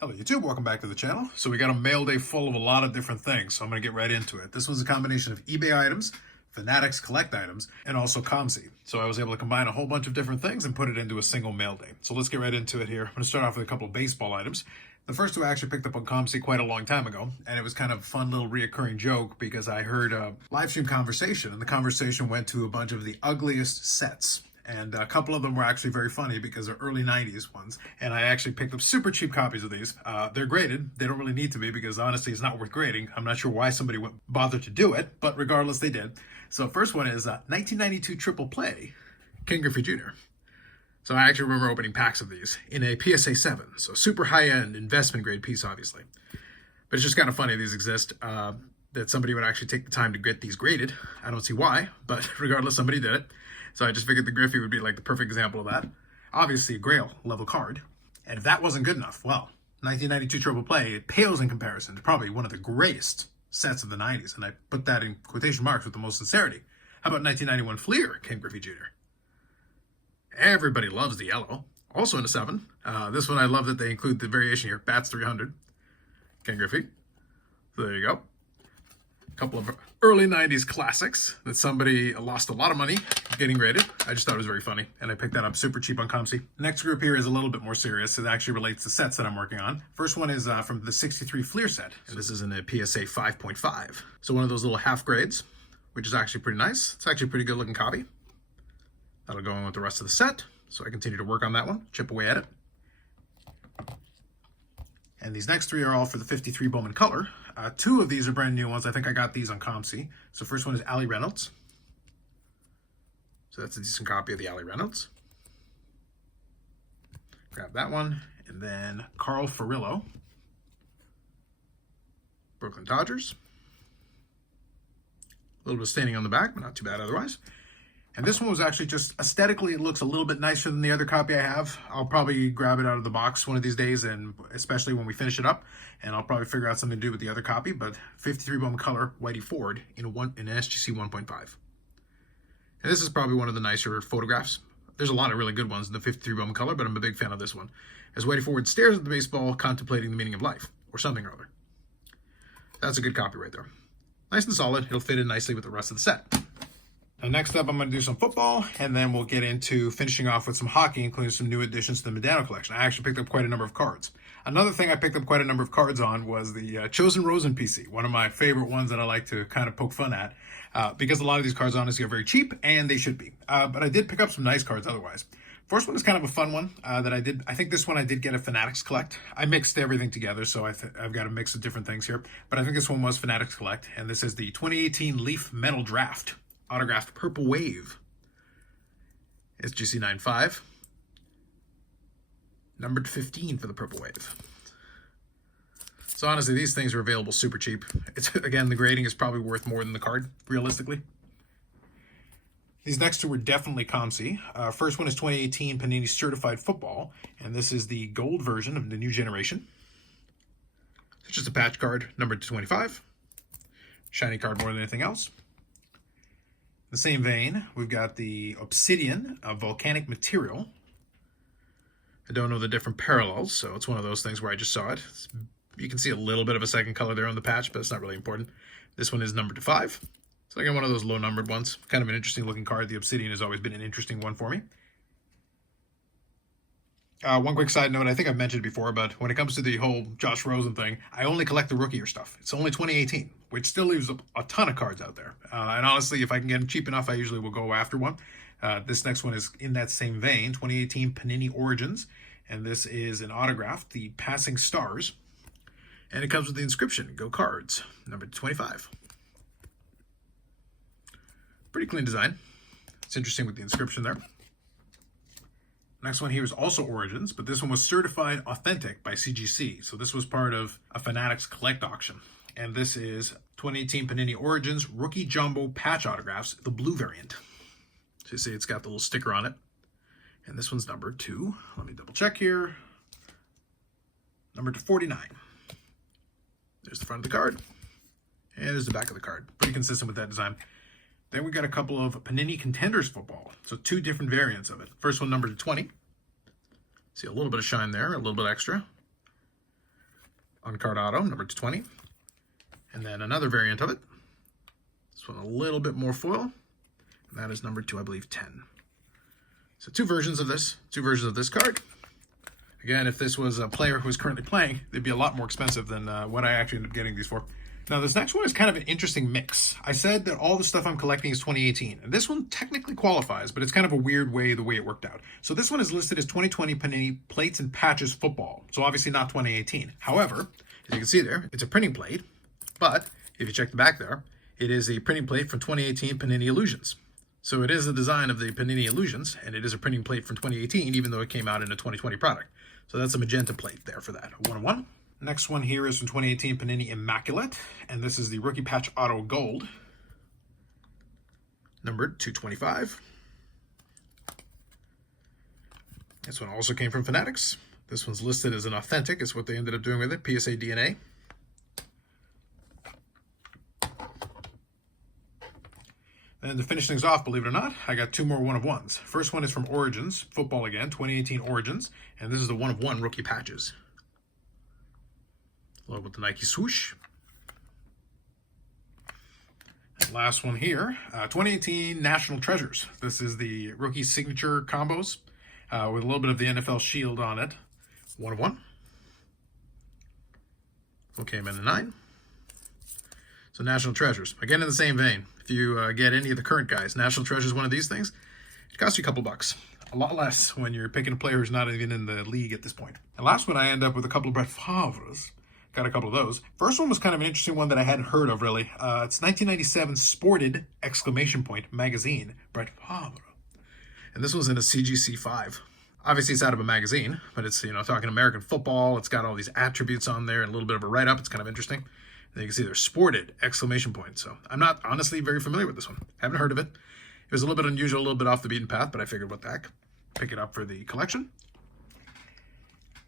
Hello YouTube, welcome back to the channel. So we got a mail day full of a lot of different things, so I'm going to get right into it. This was a combination of eBay items, Fanatics Collect items, and also COMC. So I was able to combine a whole bunch of different things and put it into a single mail day. So let's get right into it here. I'm going to start off with a couple of baseball items. The first two I actually picked up on COMC quite a long time ago, and it was kind of a fun little reoccurring joke because I heard a live stream conversation, and the conversation went to a bunch of the ugliest sets. And a couple of them were actually very funny because they're early 90s ones. And I actually picked up super cheap copies of these. They're graded. They don't really need to be because honestly it's not worth grading. I'm not sure why somebody would bother to do it, but regardless they did. So first one is 1992 Triple Play, Ken Griffey Jr. So I actually remember opening packs of these in a PSA 7. So super high-end investment grade piece obviously. But it's just kind of funny these exist. That somebody would actually take the time to get these graded. I don't see why, but regardless somebody did it. So I just figured the Griffey would be like the perfect example of that. Obviously a Grail level card. And if that wasn't good enough, well, 1992 Triple Play, it pales in comparison to probably one of the greatest sets of the 90s. And I put that in quotation marks with the most sincerity. How about 1991 Fleer, Ken Griffey Jr.? Everybody loves the yellow. Also in a 7. This one I love that they include the variation here, Bats 300, Ken Griffey. So there you go. Couple of early 90s classics that somebody lost a lot of money getting graded. I just thought it was very funny, and I picked that up super cheap on COMC. Next group here is a little bit more serious. It actually relates to sets that I'm working on. First one is from the 63 Fleer set, and this is in a PSA 5.5. So one of those little half grades, which is actually pretty nice. It's actually a pretty good looking copy. That'll go in with the rest of the set, so I continue to work on that one, chip away at it. And these next three are all for the 53 Bowman Color. Two of these are brand new ones. I think I got these on COMC. So first one is Allie Reynolds. So that's a decent copy of the Allie Reynolds. Grab that one. And then Carl Furillo, Brooklyn Dodgers. A little bit of staining on the back, but not too bad otherwise. And this one was actually just aesthetically, it looks a little bit nicer than the other copy I have. I'll probably grab it out of the box one of these days, and especially when we finish it up, and I'll probably figure out something to do with the other copy. But 53 Bowman Color, Whitey Ford in an SGC 1.5. And this is probably one of the nicer photographs. There's a lot of really good ones in the 53 Bowman Color, but I'm a big fan of this one. As Whitey Ford stares at the baseball, contemplating the meaning of life, or something or other. That's a good copy right there. Nice and solid. It'll fit in nicely with the rest of the set. Now next up, I'm going to do some football, and then we'll get into finishing off with some hockey, including some new additions to the Medano collection. I actually picked up quite a number of cards. Another thing I picked up quite a number of cards on was the Chosen Rosen PC, one of my favorite ones that I like to kind of poke fun at, because a lot of these cards honestly are very cheap, and they should be. But I did pick up some nice cards otherwise. First one is kind of a fun one that I did. I think this one I did get a Fanatics Collect. I mixed everything together, so I've got a mix of different things here. But I think this one was Fanatics Collect, and this is the 2018 Leaf Metal Draft. Autographed Purple Wave. SGC 9.5. Numbered 15 for the Purple Wave. So honestly, these things are available super cheap. It's, again, the grading is probably worth more than the card, realistically. These next two were definitely COMC. First one is 2018 Panini Certified Football, and this is the gold version of the new generation. It's just a patch card, numbered to 25. Shiny card more than anything else. In the same vein, we've got the Obsidian of Volcanic Material. I don't know the different parallels, so it's one of those things where I just saw it. You can see a little bit of a second color there on the patch, but it's not really important. This one is numbered to 5. So I got one of those low numbered ones. Kind of an interesting looking card. The Obsidian has always been an interesting one for me. One quick side note, I think I've mentioned it before, but when it comes to the whole Josh Rosen thing, I only collect the rookie year stuff. It's only 2018, which still leaves a ton of cards out there. And honestly, if I can get them cheap enough, I usually will go after one. This next one is in that same vein, 2018 Panini Origins, and this is an autograph, the Passing Stars, and it comes with the inscription, Go Cards, number 25. Pretty clean design. It's interesting with the inscription there. Next one here is also Origins, but this one was certified authentic by CGC. So this was part of a Fanatics Collect auction. And this is 2018 Panini Origins Rookie Jumbo Patch Autographs, the blue variant. So you see it's got the little sticker on it. And this one's numbered to, let me double check here, numbered to 49. There's the front of the card. And there's the back of the card. Pretty consistent with that design. Then we got a couple of Panini Contenders football. So two different variants of it. First one numbered to 20. See a little bit of shine there, a little bit extra. One card auto, number 20. And then another variant of it. This one a little bit more foil. And that is number 2, I believe, 10. So two versions of this card. Again, if this was a player who was currently playing, they'd be a lot more expensive than what I actually ended up getting these for. Now, this next one is kind of an interesting mix. I said that all the stuff I'm collecting is 2018, and this one technically qualifies, but it's kind of a weird way the way it worked out. So this one is listed as 2020 Panini Plates and Patches Football, so obviously not 2018. However, as you can see there, it's a printing plate, but if you check the back there, it is a printing plate from 2018 Panini Illusions. So it is a design of the Panini Illusions, and it is a printing plate from 2018, even though it came out in a 2020 product. So that's a magenta plate there for that, a 1-of-1. Next one here is from 2018 Panini Immaculate, and this is the Rookie Patch Auto Gold, numbered 225. This one also came from Fanatics. This one's listed as an authentic, is what they ended up doing with it, PSA DNA. And to finish things off, believe it or not, I got two more 1-of-1s. First one is from Origins, football again, 2018 Origins, and this is the 1-of-1 rookie patches. Along with the Nike swoosh. And last one here, 2018 National Treasures. This is the rookie signature combos with a little bit of the NFL shield on it. 1-of-1. One came in a 9. So National Treasures, again in the same vein. If you get any of the current guys, National Treasures, one of these things, it costs you a couple bucks. A lot less when you're picking a player who's not even in the league at this point. And last one, I end up with a couple of Brett Favres. Got a couple of those. First one was kind of an interesting one that I hadn't heard of, really. It's 1997 Sported! Magazine, Brett Favre. And this was in a CGC 5. Obviously, it's out of a magazine, but it's, talking American football. It's got all these attributes on there and a little bit of a write-up. It's kind of interesting. And you can see there's Sported! So I'm not honestly very familiar with this one. Haven't heard of it. It was a little bit unusual, a little bit off the beaten path, but I figured what the heck. Pick it up for the collection.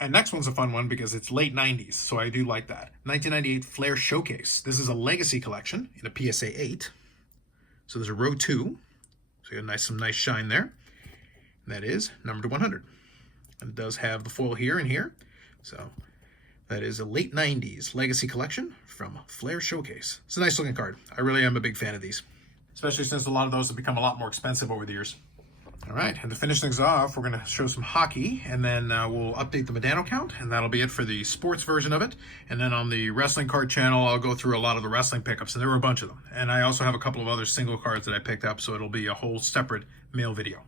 And next one's a fun one because it's late 90s, so I do like that. 1998 Flair Showcase. This is a legacy collection in a PSA 8. So there's a row 2. So you got some nice shine there. And that is number 100. And it does have the foil here and here. So that is a late 90s legacy collection from Flair Showcase. It's a nice looking card. I really am a big fan of these. Especially since a lot of those have become a lot more expensive over the years. All right, and to finish things off, we're going to show some hockey, and then we'll update the Medano count, and that'll be it for the sports version of it. And then on the wrestling card channel, I'll go through a lot of the wrestling pickups, and there were a bunch of them. And I also have a couple of other single cards that I picked up, so it'll be a whole separate mail video.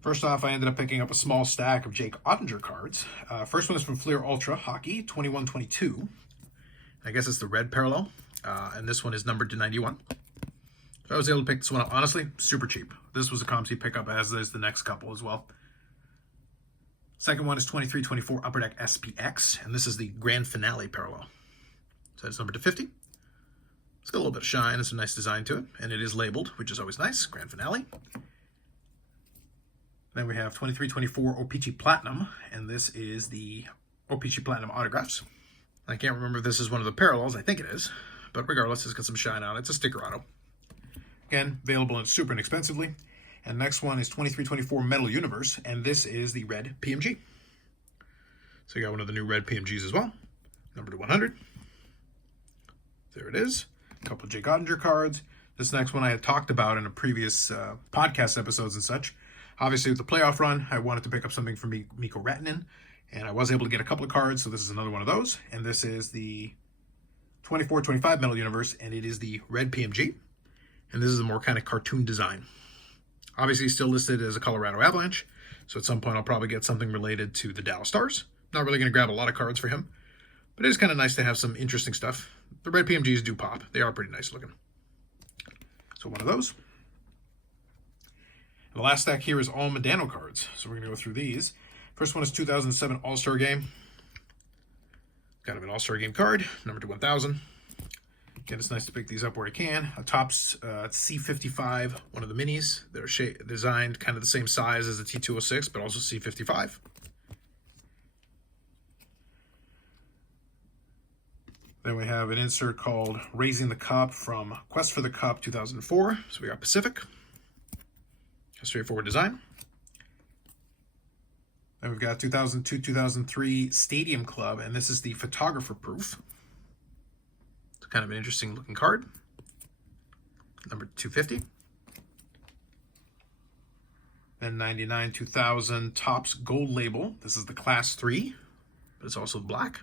First off, I ended up picking up a small stack of Jake Ottinger cards. First one is from Fleer Ultra Hockey, 2122. I guess it's the red parallel, and this one is numbered to 91. So I was able to pick this one up, honestly, super cheap. This was a COMC pickup, as is the next couple as well. Second one is 2324 Upper Deck SPX, and this is the Grand Finale parallel. So it's numbered to 50. It's got a little bit of shine and some nice design to it, and it is labeled, which is always nice, Grand Finale. Then we have 2324 O-Pee-Chee Platinum, and this is the O-Pee-Chee Platinum autographs. I can't remember if this is one of the parallels, I think it is, but regardless, it's got some shine on it. It's a sticker auto. Again, available and super inexpensively. And next one is 2324 Metal Universe, and this is the red PMG. So you got one of the new red PMGs as well, number to 100. There it is. A couple of Jake Ottinger cards. This next one I had talked about in a previous podcast episodes and such. Obviously, with the playoff run, I wanted to pick up something from Mikko Rantanen, and I was able to get a couple of cards, so this is another one of those. And this is the 2425 Metal Universe, and it is the red PMG. And this is a more kind of cartoon design. Obviously, still listed as a Colorado Avalanche, so at some point I'll probably get something related to the Dallas Stars. Not really going to grab a lot of cards for him, but it is kind of nice to have some interesting stuff. The red PMGs do pop. They are pretty nice looking. So one of those. And the last stack here is all Medano cards, so we're going to go through these. First one is 2007 All-Star Game. Got an All-Star Game card, number to 1000. Again, it's nice to pick these up where I can. A Topps C55, one of the minis that are designed kind of the same size as the T206, but also C55. Then we have an insert called Raising the Cup from Quest for the Cup 2004. So we got Pacific. A straightforward design. Then we've got 2002-2003 Stadium Club, and this is the photographer proof. It's kind of an interesting looking card. Number 250. Then 99-2000 Topps Gold Label. This is the Class 3, but it's also black.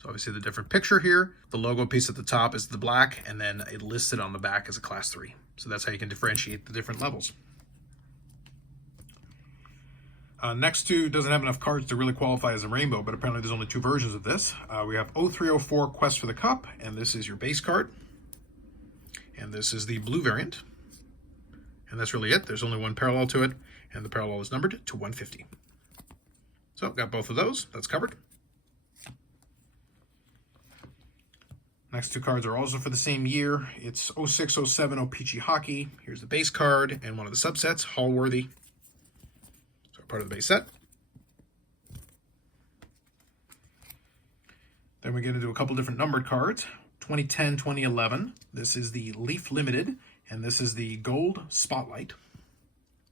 So obviously the different picture here. The logo piece at the top is the black, and then it listed on the back as a Class 3. So that's how you can differentiate the different levels. Next to doesn't have enough cards to really qualify as a rainbow, but apparently there's only 2 versions of this. We have 0304 Quest for the Cup, and this is your base card. And this is the blue variant. And that's really it. There's only 1 parallel to it, and the parallel is numbered to 150. So got both of those. That's covered. Next 2 cards are also for the same year. It's 06-07 O-Pee-Chee Hockey. Here's the base card and one of the subsets, Hallworthy. So part of the base set. Then we get into a couple different numbered cards. 2010-2011. This is the Leaf Limited, and this is the Gold Spotlight.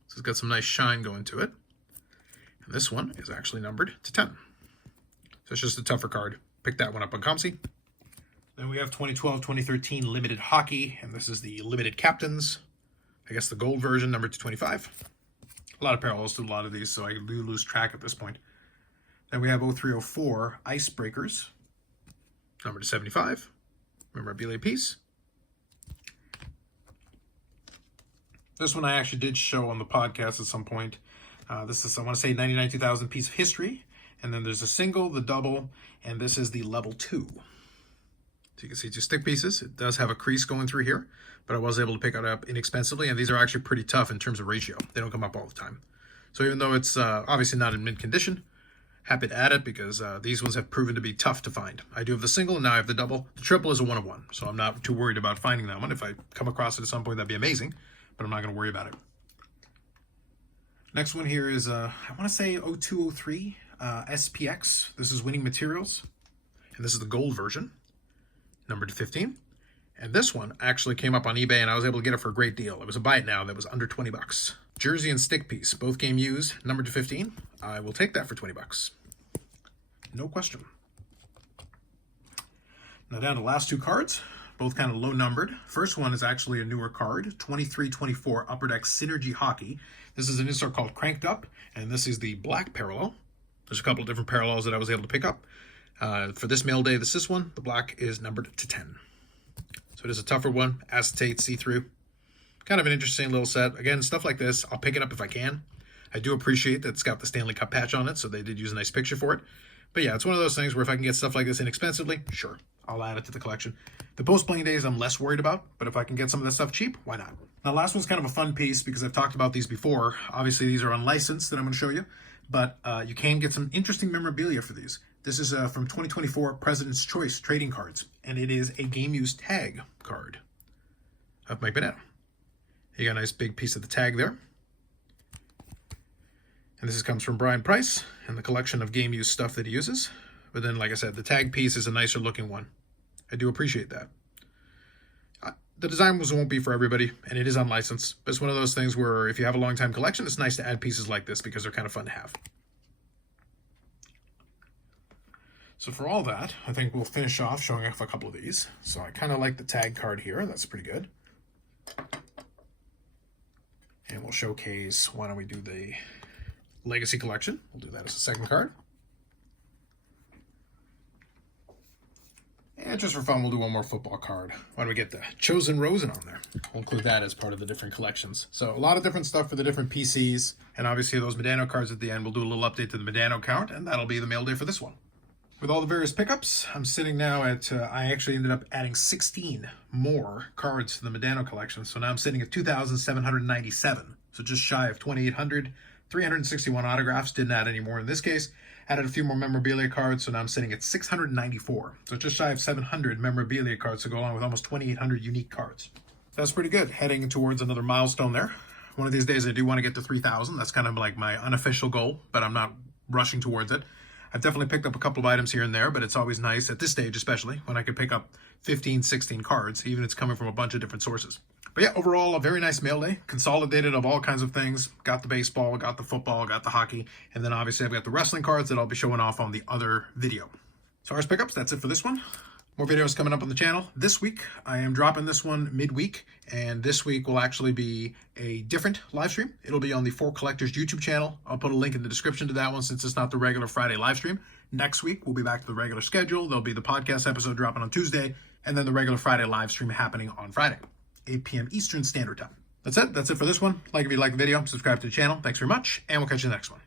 So it's got some nice shine going to it. And this one is actually numbered to 10. So it's just a tougher card. Pick that one up on COMC. Then we have 2012-2013 Limited Hockey, and this is the Limited Captains. I guess the gold version, numbered to 25. A lot of parallels to a lot of these, so I do lose track at this point. Then we have 0304 Icebreakers, numbered to 75. Memorabilia piece. This one I actually did show on the podcast at some point. This is, I want to say, 99-2000 piece of history. And then there's a single, the double, and this is the level 2. So you can see 2 stick pieces. It does have a crease going through here, but I was able to pick it up inexpensively, and these are actually pretty tough in terms of ratio. They don't come up all the time. So even though it's obviously not in mint condition, happy to add it because these ones have proven to be tough to find. I do have the single, and now I have the double. The triple is a 1 of 1, so I'm not too worried about finding that one. If I come across it at some point, that'd be amazing, but I'm not going to worry about it. Next one here is, I want to say 0203 SPX. This is Winning Materials, and this is the gold version, numbered to 15. And this one actually came up on eBay, and I was able to get it for a great deal. It was a buy it now that was under 20 bucks. Jersey and stick piece, both game used, numbered to 15. I will take that for 20 bucks. No question. Now down to the last 2 cards, both kind of low numbered. First one is actually a newer card, 23-24 Upper Deck Synergy Hockey. This is an insert called Cranked Up, and this is the black parallel. There's a couple of different parallels that I was able to pick up. For this mail day, this one, the black is numbered to 10. So it is a tougher one, acetate, see-through. Kind of an interesting little set. Again, stuff like this, I'll pick it up if I can. I do appreciate that it's got the Stanley Cup patch on it, so they did use a nice picture for it. But yeah, it's one of those things where if I can get stuff like this inexpensively, sure, I'll add it to the collection. The post-playing days I'm less worried about, but if I can get some of this stuff cheap, why not? Now, last one's kind of a fun piece because I've talked about these before. Obviously, these are unlicensed that I'm going to show you, but you can get some interesting memorabilia for these. This is from 2024 President's Choice Trading Cards, and it is a game-used tag card of Mike Banana. You got a nice big piece of the tag there. And this comes from Brian Price and the collection of game-used stuff that he uses. But then, like I said, the tag piece is a nicer looking one. I do appreciate that. The design won't be for everybody, and it is unlicensed. But it's one of those things where if you have a long-time collection, it's nice to add pieces like this because they're kind of fun to have. So for all that, I think we'll finish off showing off a couple of these. So I kind of like the tag card here. That's pretty good. And we'll showcase, why don't we do the Legacy Collection. We'll do that as a second card. And just for fun, we'll do one more football card. Why don't we get the Chosen Rosen on there? We'll include that as part of the different collections. So a lot of different stuff for the different PCs. And obviously those Medano cards at the end. We'll do a little update to the Medano count, and that'll be the mail day for this one. With all the various pickups, I'm sitting now at, I actually ended up adding 16 more cards to the Medano collection. So now I'm sitting at 2,797. So just shy of 2,800. 361 autographs, didn't add any more in this case. Added a few more memorabilia cards, so now I'm sitting at 694. So just shy of 700 memorabilia cards to go along with almost 2,800 unique cards. That's pretty good, heading towards another milestone there. One of these days I do want to get to 3,000. That's kind of like my unofficial goal, but I'm not rushing towards it. I've definitely picked up a couple of items here and there, but it's always nice, at this stage especially, when I can pick up 15, 16 cards, even if it's coming from a bunch of different sources. But yeah, overall, a very nice mail day. Consolidated of all kinds of things. Got the baseball, got the football, got the hockey, and then obviously I've got the wrestling cards that I'll be showing off on the other video. As far as pickups, that's it for this one. More videos coming up on the channel. This week, I am dropping this one midweek, and this week will actually be a different live stream. It'll be on the For Collectors YouTube channel. I'll put a link in the description to that one since it's not the regular Friday live stream. Next week, we'll be back to the regular schedule. There'll be the podcast episode dropping on Tuesday, and then the regular Friday live stream happening on Friday, 8 p.m. Eastern Standard Time. That's it. That's it for this one. Like if you like the video, subscribe to the channel. Thanks very much, and we'll catch you in the next one.